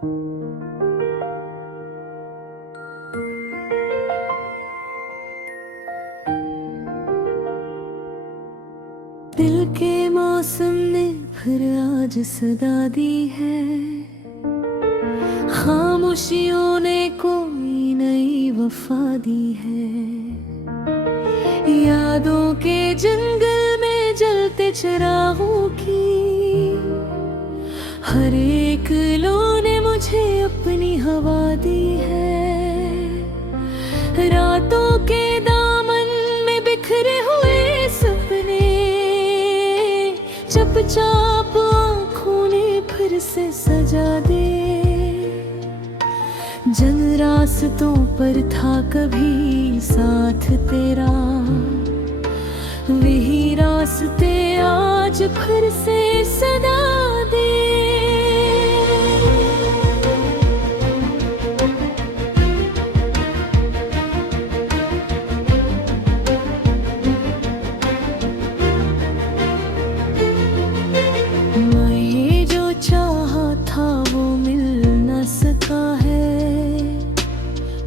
दिल के मौसम ने फिर आज सदा दी है, खामोशियों ने कोई नई वफा दी है। यादों के जंगल में जलते चिरागों की हर एक लो ने मुझे अपनी हवा दी है। रातों के दामन में बिखरे हुए सपने चुपचाप आँखों ने फिर से सजा दे। जन रास्तों पर था कभी साथ तेरा, वही रास्ते आज फिर से सदा दे। मैं जो चाहा था वो मिल न सका है,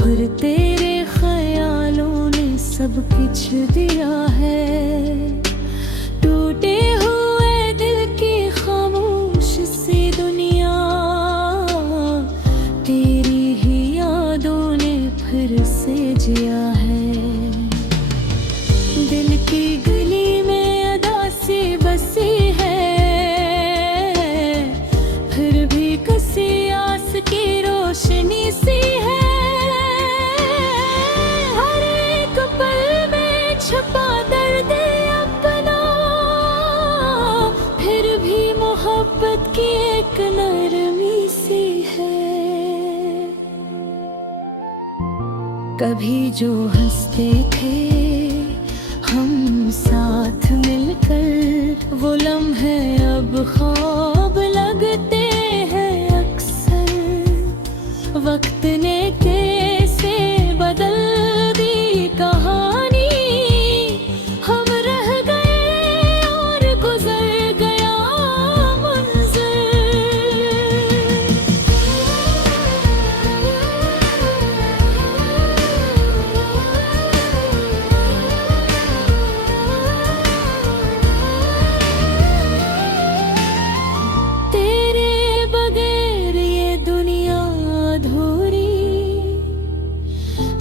पर तेरे ख्यालों ने सब कुछ दिया है। टूटे हुए दिल की खामोश सी दुनिया तेरी ही यादों ने फिर से जिया है। दिल की गली में अदा सी बसी है, फिर भी कसी आस की रोशनी सी है। हर एक पल में छुपा दर्द अपना, फिर भी मोहब्बत की एक नरमी सी है। कभी जो हंसते थे हम साथ मिलकर, वो लम्हे अब ख्वाब लगते हैं अक्सर। वक्त ने कैसे बदल दी कहानी, हम रह गए और गुजर गया तेरे बगैर ये दुनिया अधूरी।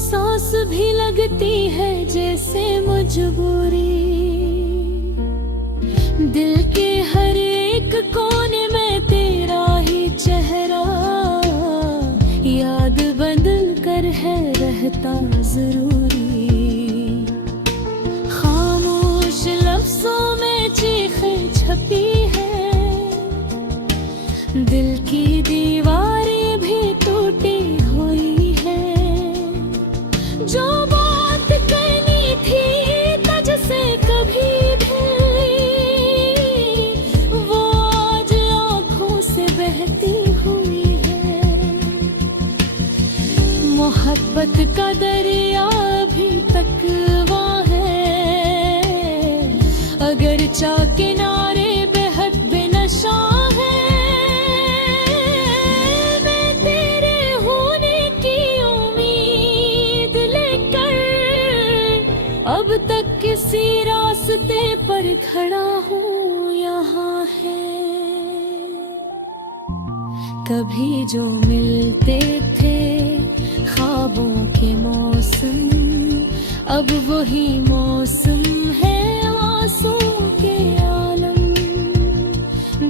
सांस भी लगती है जैसे मजबूरी। दिल के हर एक कोने में तेरा ही चेहरा याद बदल कर है रहता जरूरी। खामोश लफ्जों में चीखें छपी है, दिल की दीवारें भी टूटी हुई है। जो बात कहनी थी तुझसे कभी भी, वो आज आँखों से बहती हुई है। मोहब्बत का दरिया अभी तक वहाँ है, अगर चा किनारे बेहद बेनशा है। मैं तेरे होने की उम्मीद लेकर अब तक किसी रास्ते पर खड़ा हूँ यहाँ है। कभी जो मिलते थे ख्वाबों के मौसम, अब वही मौसम है आंसू के आलम।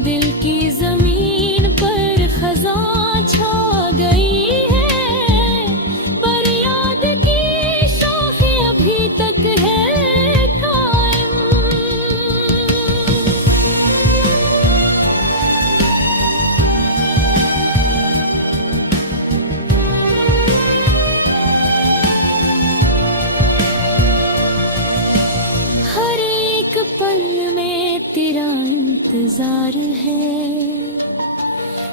दिल की जमीन पर खज़ां छा गई है, पर याद की शाखें अभी तक है कायम। हर एक पल में तेरा इंतजार है,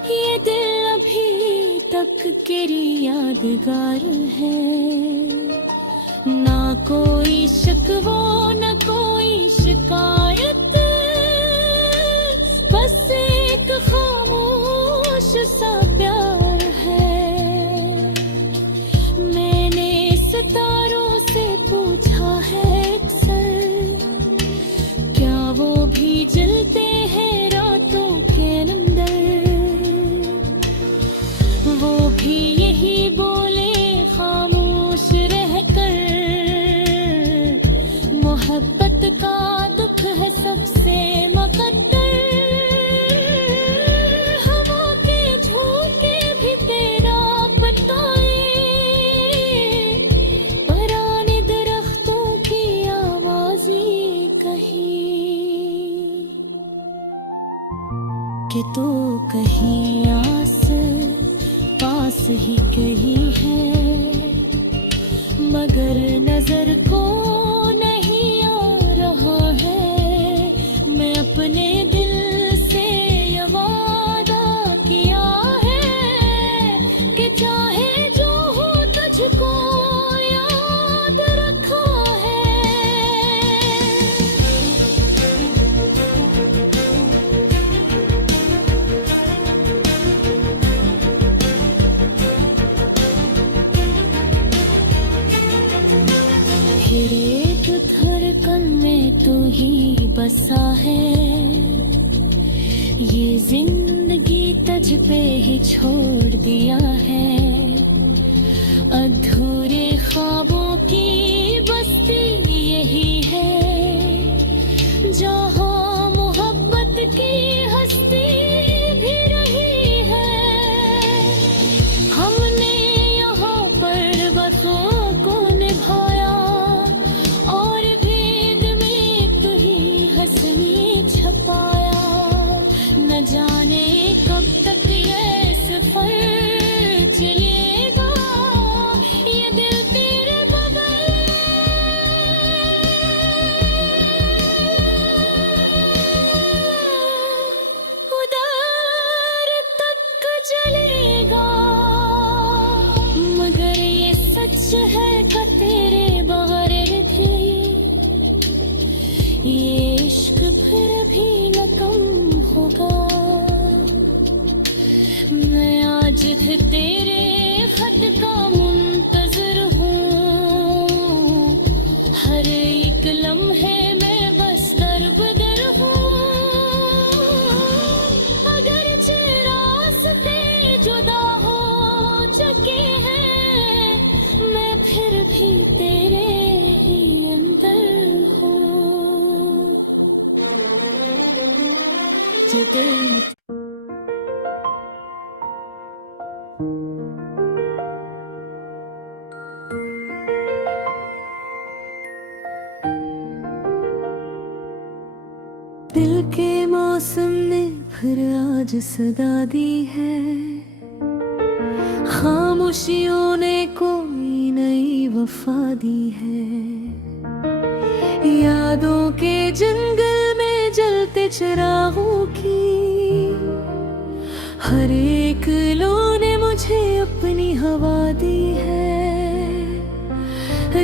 ये दिल अभी तक तेरी यादगार है। ना कोई शिकवा न कोई शिकायत, बस एक खामोश सा प्यार कि तो कहीं आस पास ही कहीं है, मगर नजर को नहीं आ रहा है। मैं अपने दिल से ये वादा किया है कि चाहे जो हो तुझको याद रखा है। फिर एक धड़कन में तू ही बसा है, ये जिंदगी तुझ पे ही छोड़ दिया है। अधूरे ख्वाबों की बस्ती यही है, जहाँ मोहब्बत की हस्ती भी रही है। हमने यहाँ पर वफा को निभाया और भेद में तू ही हंसनी छपाया। न जाने कब तक ये सफर चलेगा, ये दिल तेरे बगैर उधर तक चलेगा। मगर ये सच है कि तेरे बगैर थी ये इश्क फिर भी न कम होगा। मैं आज भी तेरे खत का मुंतजर हूँ, हर एक लम्हे में बस दरबदर हूँ। अगरचे रास्ते जुदा हो चुके हैं, मैं फिर भी तेरे ही अंदर हूँ। जो दिल दिल के मौसम ने फिर आज सदा दी है, खामोशियों ने कोई नई वफा दी है। यादों के जंगल में जलते चिरागों की हर एक लो ने मुझे अपनी हवा दी है।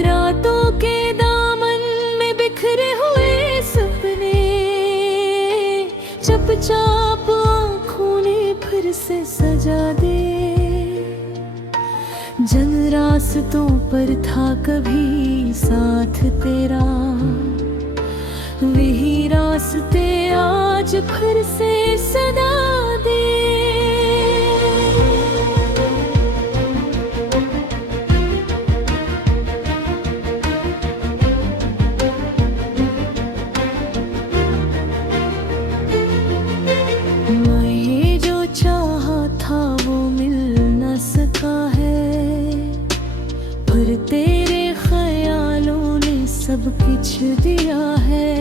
रातों के दामन में बिखरे हुए सपने चुपचाप आँखों ने फिर से सजा दे। जन रास्तों पर था कभी साथ तेरा, वही रास्ते आज फिर से सदा दे। मैं जो चाहा था वो मिल न सका है, पर तेरे ख्यालों ने सब कुछ दिया है।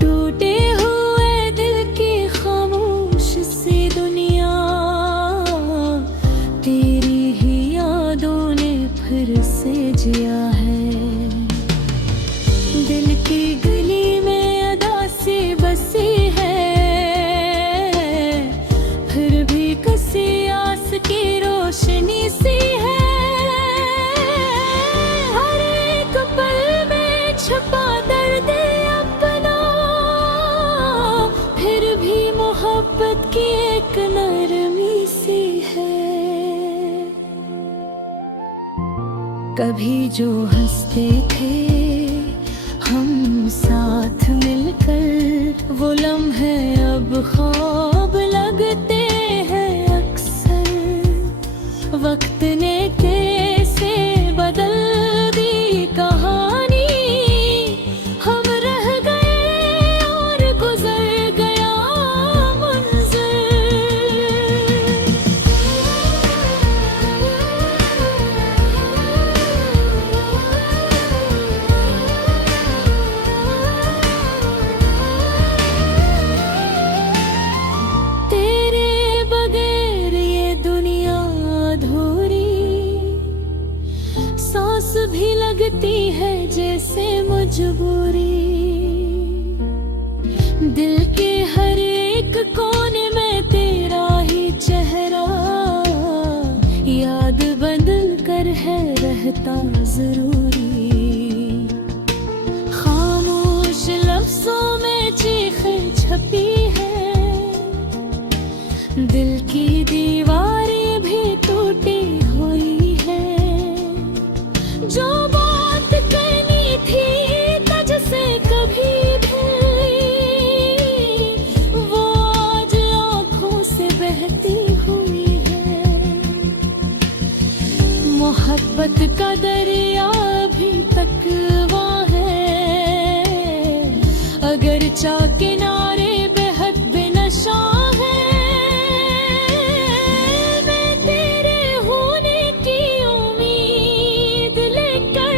टूटे हुए दिल की खामोश सी दुनिया, तेरी ही यादों ने फिर से जिया है। दिल की गली में अदा सी बसी है, फिर भी कसी आस की रोशनी सी है। हर एक पल में छुपा दर्द अपना, फिर भी मोहब्बत की एक नरमी सी है। कभी जो हंसते थे हम साथ मिलकर, वो लम्हे अब ख्वाब लगते हैं अक्सर। वक्त ने कैसे बदल दी कहानी, हम रह गए और गुजर गया मंज़र। मजबूरी। दिल के हर एक कोने में तेरा ही चेहरा याद बदल कर है रहता जरूरी। खामोश लफ्जों में चीखें छपी है, दिल की दीवारें भी टूटी हुई है। जो बात कहनी थी तुझसे कभी भी, वो आज आँखों से बहती हुई है। मोहब्बत का दरिया अभी तक वहाँ है, अगर चा किनारे बेहद बेनशा है। मैं तेरे होने की उम्मीद लेकर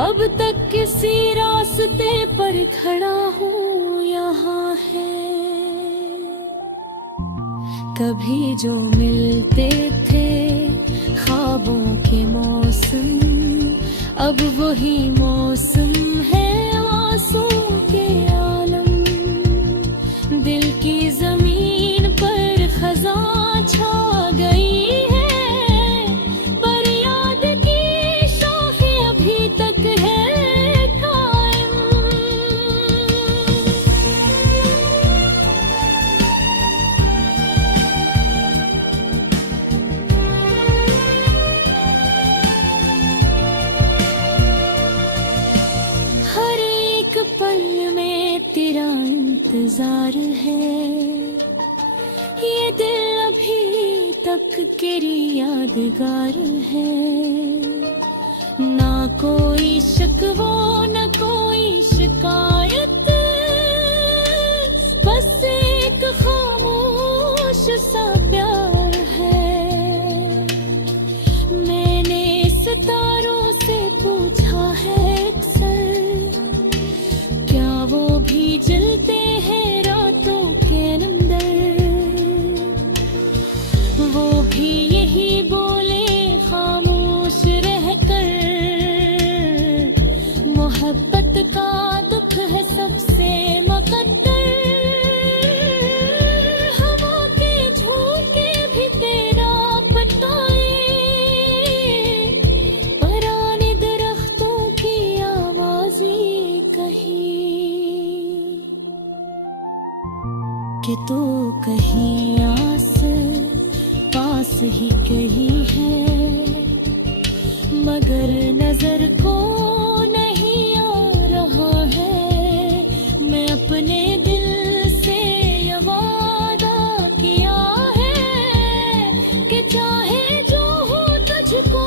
अब तक किसी रास्ते पर खड़ा हूँ, यहाँ है। कभी जो मिलते थे ख्वाबों के मौसम, अब वही मौसम है आंसू के आलम। दिल की जमीन पर खज़ां छा गई है, पर याद की शाखें अभी तक है कायम। हर एक पल में तेरा इंतजार है, ये दिल अभी तक तेरी यादगार है। ना कोई शिकवा न कोई शिकायत, बस एक खामोश सा प्यार है। मैंने सितारों से पूछा है अक्सर, क्या वो भी जलते हैं रातों के अंदर। वो भी यही बोले खामोश रहकर, मोहब्बत का दुख है सबसे मुकद्दर। हवा के झोंके भी तेरा पटाए, पुराने दरख्तों की आवाज़ें कहीं कि तो कहीं आस पास ही कहीं है, मगर नजर को नहीं आ रहा है। मैं अपने दिल से ये वादा किया है कि चाहे जो हो तुझको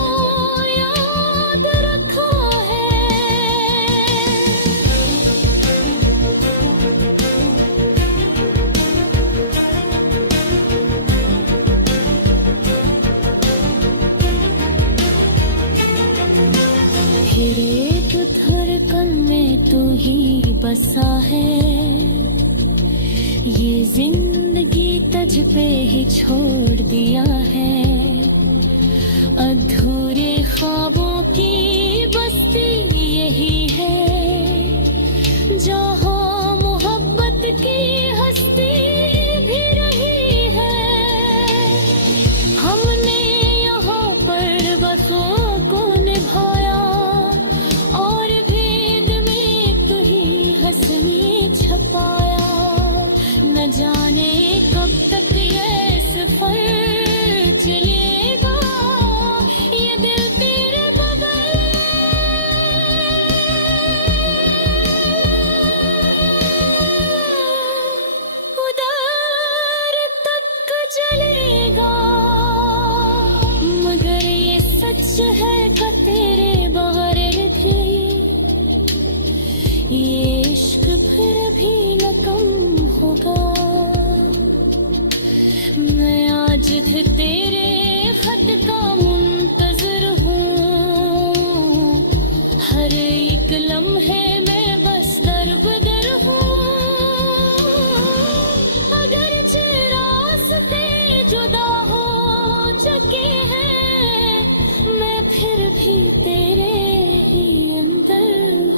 याद रखा है। फिर एक धड़कन में तू ही बसा है, ये जिंदगी तुझ पे ही छोड़ दिया है। अधूरे ख्वाबों की बस्ती यही है, जहाँ मोहब्बत की हस्ती भी रही है। हमने यहाँ पर वफा को निभाया, और भेद में तू ही हंसनी छपाया। न जाने कब तक ये सफर चलेगा, ये दिल तेरे बगैर उधर तक चलेगा। मगर ये सच है कि तेरे बगैर थी ये इश्क फिर भी न कम होगा। मैं आज भी तेरे खत का मुंतजर हूँ, हर एक लम्हे में बस दरबदर हूँ। अगर रास्ते जुदा हो चुके हैं, मैं फिर भी तेरे ही अंदर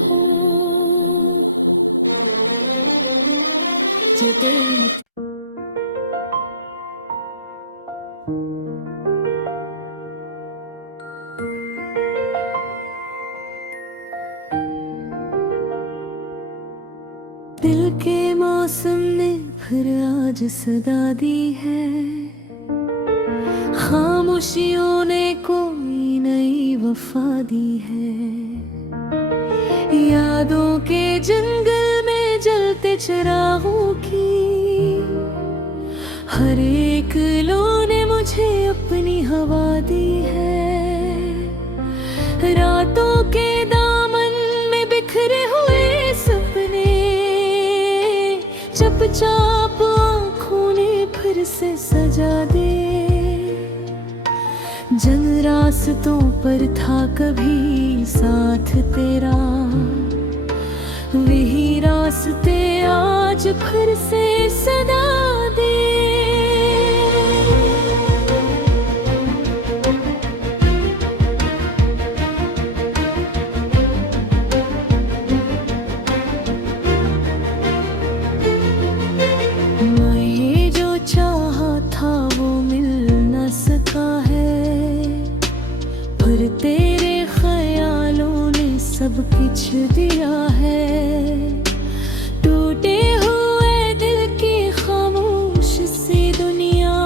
फिर आज सदा दी है। खामोशियों ने कोई नई वफा दी है। यादों के जंगल में जलते चिरागों की हर एक लो ने मुझे अपनी हवा दी है। रातों के दामन में बिखरे हुए सपने चुपचाप आँखों ने फिर से सजा दे। जंग रास्तों पर था कभी साथ तेरा, वही रास्ते आज फिर से सदा दे। मैं जो चाहा था वो मिल न सका है, पर तेरे ख्यालों ने सब कुछ दिया है। टूटे हुए दिल की खामोश सी दुनिया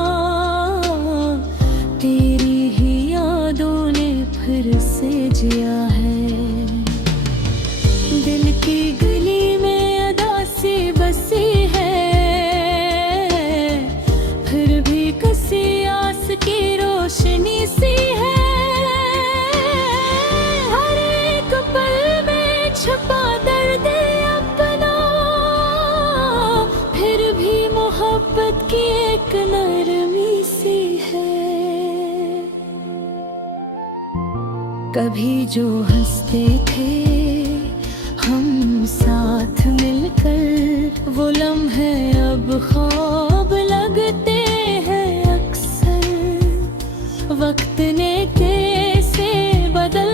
तेरी ही यादों ने फिर से जिया है। दिल की गली में अदा सी बसी है, फिर भी कसी आस की रोशनी सी है। हर एक पल में छुपा दर्द अपना, फिर भी मोहब्बत की एक नरमी सी है। कभी जो हंसते थे हम साथ मिलकर, वो लम्हे अब ख्वाब लगते हैं अक्सर। वक्त ने कैसे बदल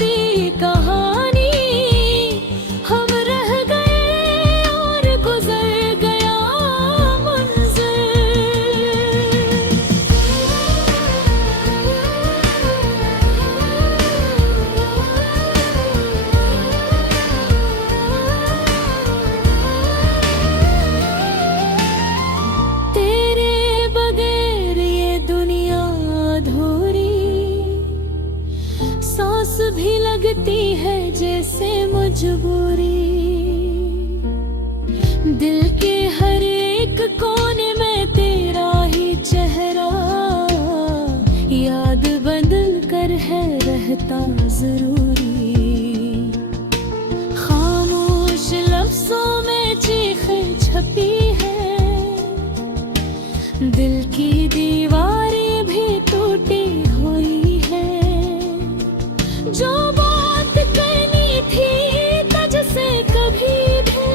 दी कहानी, हम रह गए और गुजर गया तेरे बगैर ये दुनिया अधूरी। सांस भी लगती है जैसे मजबूरी। दिल के हर एक कोने में तेरा ही चेहरा याद बदल कर है रहता जरूरी। खामोश लफ्जों में चीखें छपी है, दिल की दीवारें भी टूटी हुई है। जो बात करनी थी तुझसे कभी भी,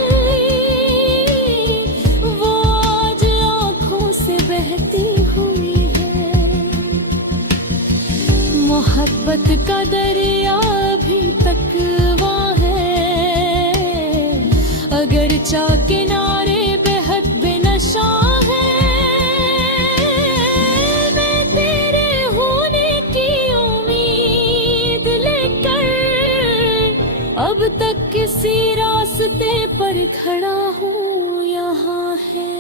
वो आज आँखों से बहती हुई है। मोहब्बत का दरिया अभी तक वहाँ है, अगर चा किनारे बेहद बेनशा है। मैं तेरे होने की उम्मीद लेकर अब तक किसी रास्ते पर खड़ा हूँ यहाँ है।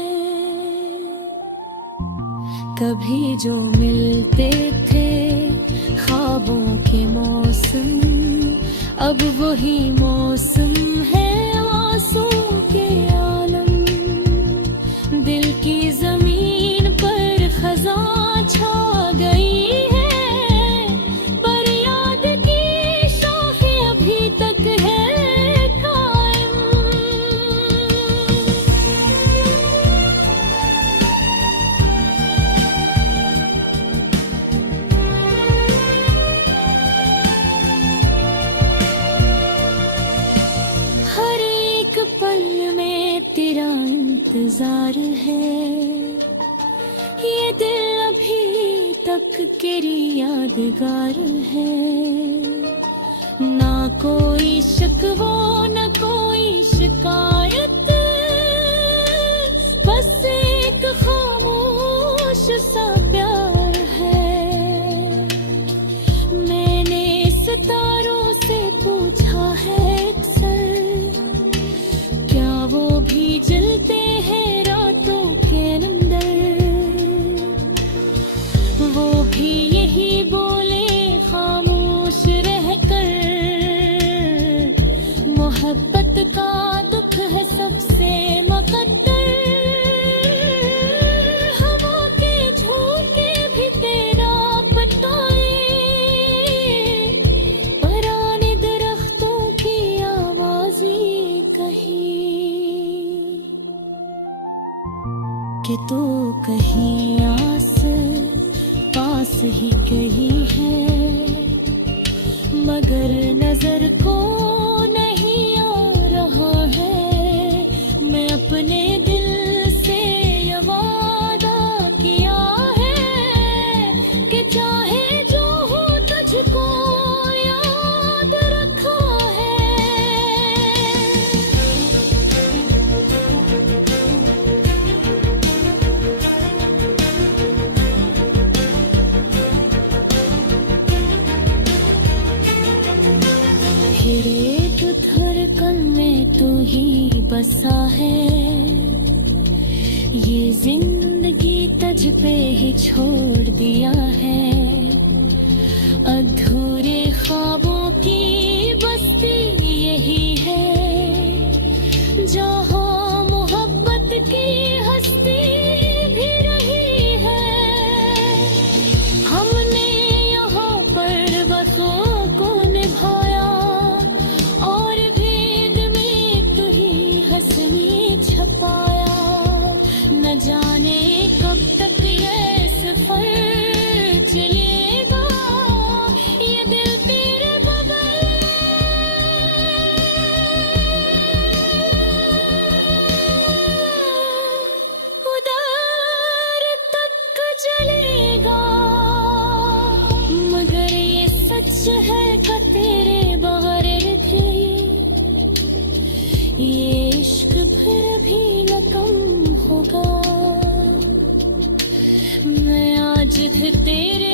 कभी जो मिलते थे ख्वाबों के मौसम, अब वही मौसम है आंसू के आलम। दिल की जमीन पर खज़ां छा गई है, पर याद की शाखें अभी तक है कायम। हर एक पल में तेरा इंतजार है, ये दिल अभी तक तेरी यादगार है। ना कोई शिकवा न कोई शिकायत, बस एक खामोश सा प्यार है। मैंने सितारों से पूछा है अक्सर, क्या वो भी जलते हैं रात कि तो कहीं आस पास ही कहीं है, मगर नजर को नहीं आ रहा है। मैं अपने दिल से ये वादा किया है कि चाहे जो हो तुझको याद रखा है। फिर एक धड़कन में तू ही बसा है, ये जिंदगी तुझ पे ही छोड़ दिया है। अधूरे ख्वाबों की बस्ती यही है, जहाँ मोहब्बत की हस्ती भी रही है। हमने यहाँ पर वफा को निभाया और भेद में तू ही हंसनी छपाया। न जाने कब तक ये सफर चलेगा, ये दिल तेरे बगैर उधर तक चलेगा। मगर ये सच है कि तेरे बगैर ये इश्क फिर भी न कम होगा। मैं आज फिर तेरे